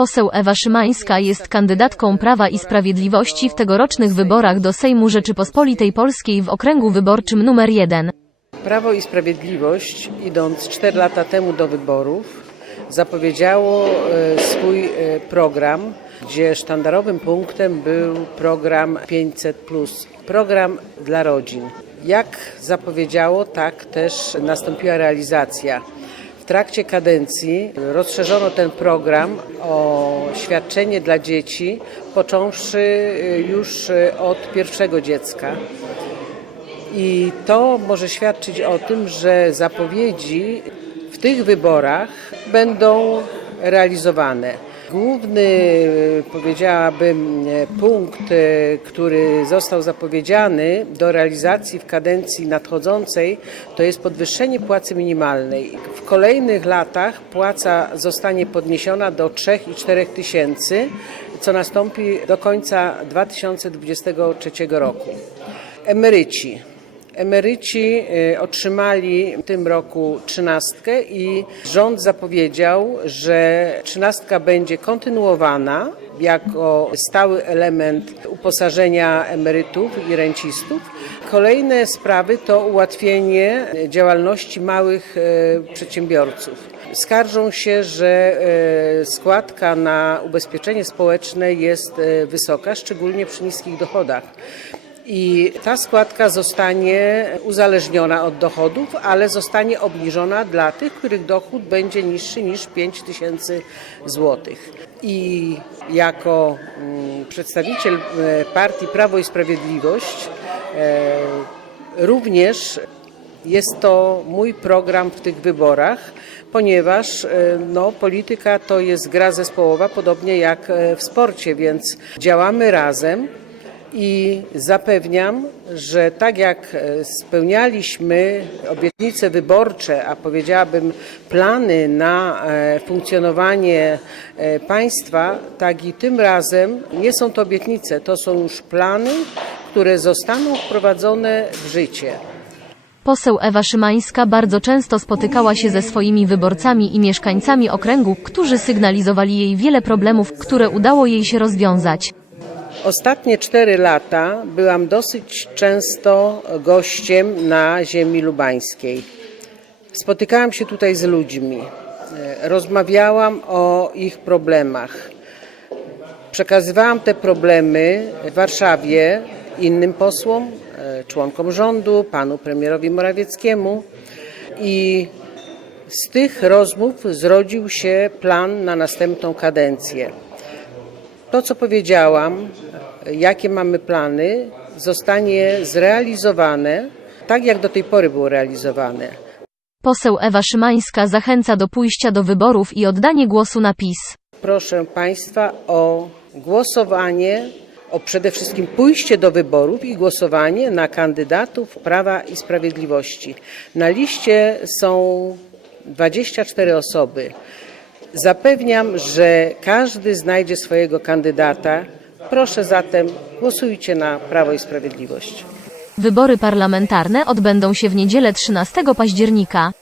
Poseł Ewa Szymańska jest kandydatką Prawa i Sprawiedliwości w tegorocznych wyborach do Sejmu Rzeczypospolitej Polskiej w okręgu wyborczym numer 1. Prawo i Sprawiedliwość, idąc 4 lata temu do wyborów, zapowiedziało e, swój e, program, gdzie sztandarowym punktem był program 500, program dla rodzin. Jak zapowiedziało, tak też nastąpiła realizacja. Trakcie kadencji rozszerzono ten program o świadczenie dla dzieci, począwszy e, już e, od pierwszego dziecka. I to może świadczyć o tym, że zapowiedzi w tych wyborach będą realizowane. Główny, powiedziałabym, e, punkt, e, który został zapowiedziany do realizacji w kadencji nadchodzącej, to jest podwyższenie płacy minimalnej. W kolejnych latach płaca zostanie podniesiona do 3 i 4 tysięcy, co nastąpi do końca 2023 roku. Emeryci. Emeryci y, otrzymali w tym roku trzynastkę i rząd zapowiedział, że trzynastka będzie kontynuowana jako stały element uposażenia emerytów i rencistów. Kolejne sprawy to ułatwienie działalności małych e, przedsiębiorców. Skarżą się, że e, składka na ubezpieczenie społeczne jest wysoka, szczególnie przy niskich dochodach. I ta składka zostanie uzależniona od dochodów, ale zostanie obniżona dla tych, których dochód będzie niższy niż 5 tysięcy złotych. I jako mm, przedstawiciel e, partii Prawo i Sprawiedliwość e, również jest to mój program w tych wyborach, ponieważ e, no, polityka to jest gra zespołowa, podobnie jak w sporcie, więc działamy razem i zapewniam, że tak jak e, spełnialiśmy obietnice wyborcze, a powiedziałabym plany na e, funkcjonowanie e, państwa, tak i tym razem nie są to obietnice, to są już plany, które zostaną wprowadzone w życie. Poseł Ewa Szymańska bardzo często spotykała się ze swoimi wyborcami i mieszkańcami okręgu, którzy sygnalizowali jej wiele problemów, które udało jej się rozwiązać. Ostatnie cztery lata byłam dosyć często gościem na ziemi lubańskiej. Spotykałam się tutaj z ludźmi, e, rozmawiałam o ich problemach. Przekazywałam te problemy w Warszawie innym posłom, e, członkom rządu, panu premierowi Morawieckiemu i z tych rozmów zrodził się plan na następną kadencję. To, co powiedziałam, jakie mamy plany, zostanie zrealizowane tak, jak do tej pory było realizowane. Poseł Ewa Szymańska zachęca do pójścia do wyborów i oddanie głosu na PiS. Proszę Państwa o głosowanie, o przede wszystkim pójście do wyborów i głosowanie na kandydatów Prawa i Sprawiedliwości. Na liście są 24 osoby. Zapewniam, że każdy znajdzie swojego kandydata. Proszę zatem głosujcie na Prawo i Sprawiedliwość. Wybory parlamentarne odbędą się w niedzielę 13 października.